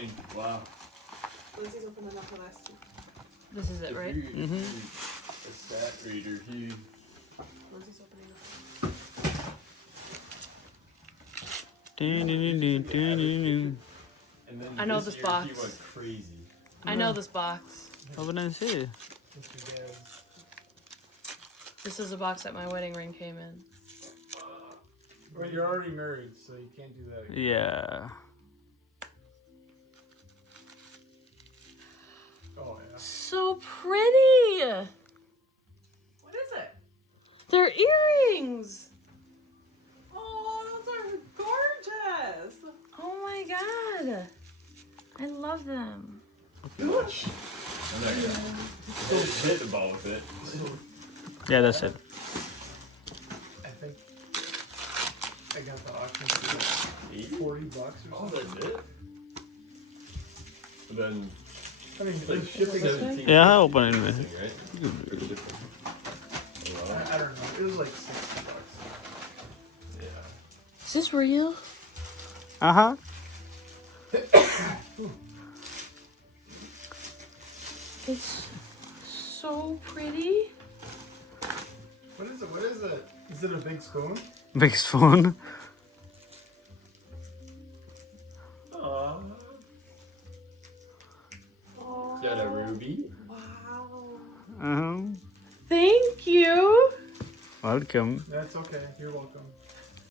Hanging. Wow. Lindsay's opening up the last two. This is it, right? A stat reader. He. Lindsay's opening up. And then I know this year, box. He went crazy. I know this box. Open and see. This is a box that my wedding ring came in. But you're already married, so you can't do that again. Yeah. Oh, yeah. So pretty! What is it? They're earrings! Oh, those are gorgeous. Oh my god! I love them. I'm not gonna hit the ball with it. Yeah, that's it. I think I got the auction for like $40 or something. Oh, that's it? But then, I mean, like, shipping 17. Yeah, I'll open it. Right? I don't know. It was like $60. Yeah. Is this real? Uh-huh. It's so pretty. What is it? What is it? Is it a big spoon? Big spoon. Aww. Oh, Got a ruby. wow. Uh-huh. Thank you! Welcome. That's okay. You're welcome.